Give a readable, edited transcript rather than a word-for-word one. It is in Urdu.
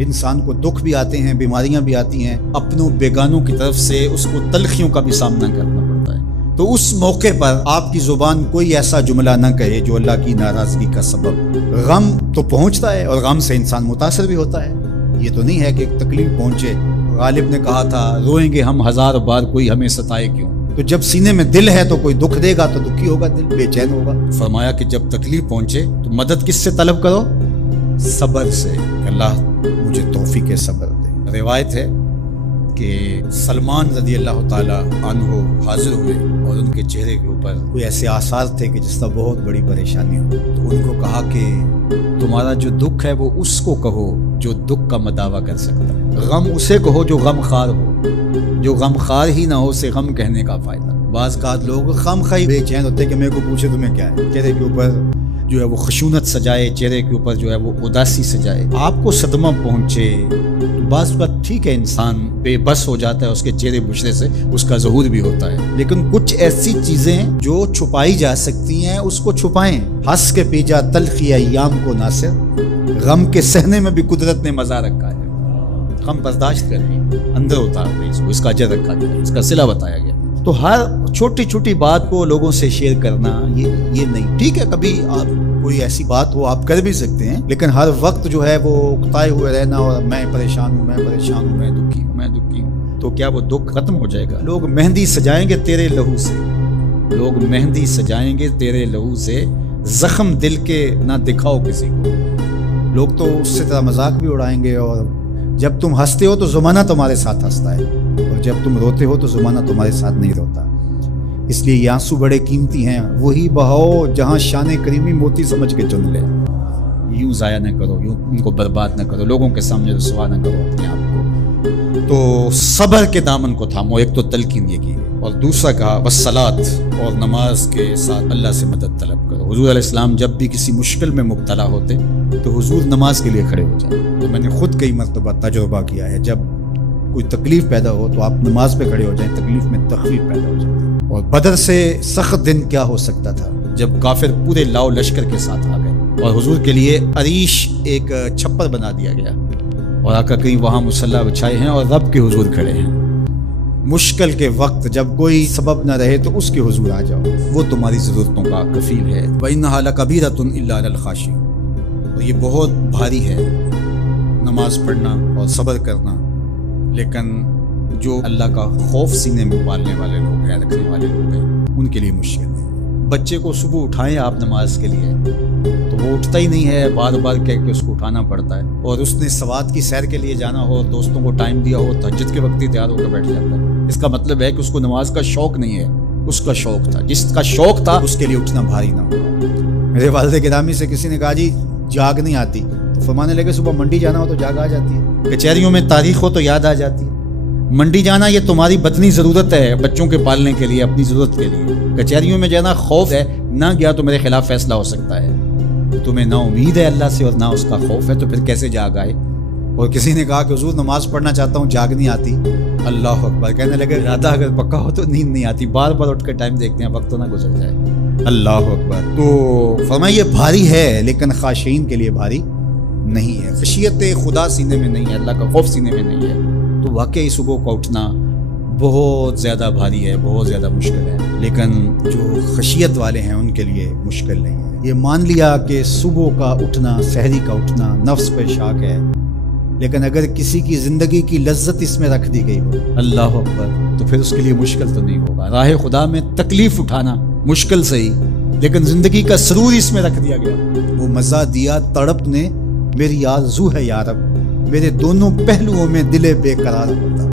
انسان کو دکھ بھی آتے ہیں، بیماریاں بھی آتی ہیں، اپنوں بیگانوں کی طرف سے اس کو تلخیوں کا بھی سامنا کرنا پڑتا ہے۔ تو اس موقع پر آپ کی زبان کوئی ایسا جملہ نہ کہے جو اللہ کی ناراضگی کا سبب۔ غم تو پہنچتا ہے اور غم سے انسان متاثر بھی ہوتا ہے، یہ تو نہیں ہے کہ تکلیف پہنچے۔ غالب نے کہا تھا روئیں گے ہم ہزار بار کوئی ہمیں ستائے کیوں۔ تو جب سینے میں دل ہے تو کوئی دکھ دے گا تو دکھی ہوگا، دل بے چین ہوگا۔ فرمایا کہ جب تکلیف پہنچے تو مدد کس سے طلب کرو؟ صبر سے، کہ اللہ مجھے توفیق صبر دے۔ روایت ہے کہ سلمان رضی اللہ تعالی عنہ حاضر ہوئے اور ان کے چہرے کے اوپر کوئی ایسے آثار تھے کہ جس کا بہت بڑی پریشانی ہو۔ تو ان کو کہا کہ تمہارا جو دکھ ہے وہ اس کو کہو جو دکھ کا مداوع کر سکتا ہے، غم اسے کہو جو غم خار ہو، جو غم خار ہی نہ ہو اسے غم کہنے کا فائدہ۔ بعض اوقات لوگ غم خواہ بے چین ہوتے کہ میرے کو پوچھے تمہیں کیا ہے، چہرے کے اوپر جو ہے وہ خشونت سجائے، چہرے کے اوپر جو ہے وہ اداسی سجائے۔ آپ کو صدمہ پہنچے تو بعض بات ٹھیک ہے، انسان بے بس ہو جاتا ہے، اس کے چہرے بشرے سے اس کا ظہور بھی ہوتا ہے، لیکن کچھ ایسی چیزیں جو چھپائی جا سکتی ہیں اس کو چھپائیں۔ ہنس کے پیجا تلخی ایام کو ناصر، غم کے سہنے میں بھی قدرت نے مزہ رکھا ہے۔ غم برداشت کریں، اندر اتار دیں اس کا اجر رکھا گیا، اس کا صلہ بتایا گیا۔ تو ہر چھوٹی چھوٹی بات کو لوگوں سے شیئر کرنا یہ نہیں ٹھیک ہے، کبھی آپ کوئی ایسی بات ہو آپ کر بھی سکتے ہیں، لیکن ہر وقت جو ہے وہ اکتائے ہوئے رہنا اور میں پریشان ہوں، میں پریشان ہوں، میں دکھی ہوں، میں دکھی ہوں، تو کیا وہ دکھ ختم ہو جائے گا؟ لوگ مہندی سجائیں گے تیرے لہو سے، لوگ مہندی سجائیں گے تیرے لہو سے، زخم دل کے نہ دکھاؤ کسی کو۔ لوگ تو اس سے طرح مذاق بھی اڑائیں گے، اور جب تم ہنستے ہو تو زمانہ تمہارے ساتھ ہنستا ہے، اور جب تم روتے ہو تو زمانہ تمہارے ساتھ نہیں روتا۔ اس لیے یہ آنسو بڑے قیمتی ہیں، وہی بہاؤ جہاں شان کریمی موتی سمجھ کے چن لے۔ یوں ضائع نہ کرو، یوں ان کو برباد نہ کرو، لوگوں کے سامنے رسوا نہ کرو اپنے آپ کو۔ تو صبر کے دامن کو تھامو، ایک تو تلقین یہ کی، اور دوسرا کہا والصلاۃ، اور نماز کے ساتھ اللہ سے مدد طلب کرو۔ حضور علیہ السلام جب بھی کسی مشکل میں مبتلا ہوتے تو حضور نماز کے لیے کھڑے ہو جائیں۔ تو میں نے خود کئی مرتبہ تجربہ کیا ہے، جب کوئی تکلیف پیدا ہو تو آپ نماز پہ کھڑے ہو جائیں، تکلیف میں تخفیف پیدا ہو جاتی ہے۔ اور بدر سے سخت دن کیا ہو سکتا تھا جب کافر پورے لاؤ لشکر کے ساتھ آ گئے، اور حضور کے لیے عریش ایک چھپر بنا دیا گیا، اور آقا کہیں وہاں مصلی بچھائے ہیں اور رب کے حضور کھڑے ہیں۔ مشکل کے وقت جب کوئی سبب نہ رہے تو اس کے حضور آ جاؤ، وہ تمہاری ضرورتوں کا کفیل ہے۔ وَإِنَّهَا لَكَبِيرَةٌ إِلَّا عَلَى الْخَاشِعِينَ، اور یہ بہت بھاری ہے نماز پڑھنا اور صبر کرنا، لیکن جو اللہ کا خوف سینے میں پالنے والے لوگ ہیں، رکھنے والے لوگ ہیں، ان کے لیے مشکل ہے۔ بچے کو صبح اٹھائیں آپ نماز کے لیے تو وہ اٹھتا ہی نہیں ہے، بار بار کہہ کے اس کو اٹھانا پڑتا ہے، اور اس نے سوات کی سیر کے لیے جانا ہو، دوستوں کو ٹائم دیا ہو، تہجد کے وقت ہی تیار ہو کر بیٹھ جاتا ہے۔ اس کا مطلب ہے کہ اس کو نماز کا شوق نہیں ہے، اس کا شوق تھا، جس کا شوق تھا اس کے لیے اٹھنا بھاری نہ ہو۔ میرے والد گرامی سے کسی نے کہا جی جاگ نہیں آتی، تو فرمانے لگے صبح منڈی جانا ہو تو جاگ آ جاتی ہے، کچہریوں میں تاریخ ہو تو یاد آ جاتی ہے۔ منڈی جانا یہ تمہاری بدنی ضرورت ہے، بچوں کے پالنے کے لیے، اپنی ضرورت کے لیے۔ کچہریوں میں جانا خوف ہے، نہ گیا تو میرے خلاف فیصلہ ہو سکتا ہے۔ تمہیں نہ امید ہے اللہ سے اور نہ اس کا خوف ہے، تو پھر کیسے جاگ آئے؟ اور کسی نے کہا کہ حضور نماز پڑھنا چاہتا ہوں، جاگ نہیں آتی۔ اللہ اکبر، کہنے لگے ارادہ اگر پکا ہو تو نیند نہیں آتی، بار بار اٹھ کے ٹائم دیکھتے ہیں وقت تو نہ گزر جائے۔ اللہ اکبر۔ تو فرمایا یہ بھاری ہے لیکن خاشعین کے لیے بھاری نہیں ہے۔ خشیت خدا سینے میں نہیں ہے، اللہ کا خوف سینے میں نہیں ہے، تو واقعی صبح کا اٹھنا بہت زیادہ بھاری ہے، بہت زیادہ مشکل ہے، لیکن جو خشیت والے ہیں ان کے لیے مشکل نہیں ہے۔ یہ مان لیا کہ صبح کا اٹھنا، سحری کا اٹھنا نفس پہ شاک ہے، لیکن اگر کسی کی زندگی کی لذت اس میں رکھ دی گئی ہو، اللہ اکبر، تو پھر اس کے لیے مشکل تو نہیں ہوگا۔ راہ خدا میں تکلیف اٹھانا مشکل صحیح، لیکن زندگی کا سرور اس میں رکھ دیا گیا۔ وہ مزہ دیا تڑپ نے، میری آرزو ہے یا رب، میرے دونوں پہلوؤں میں دل بے قرار ہوتا۔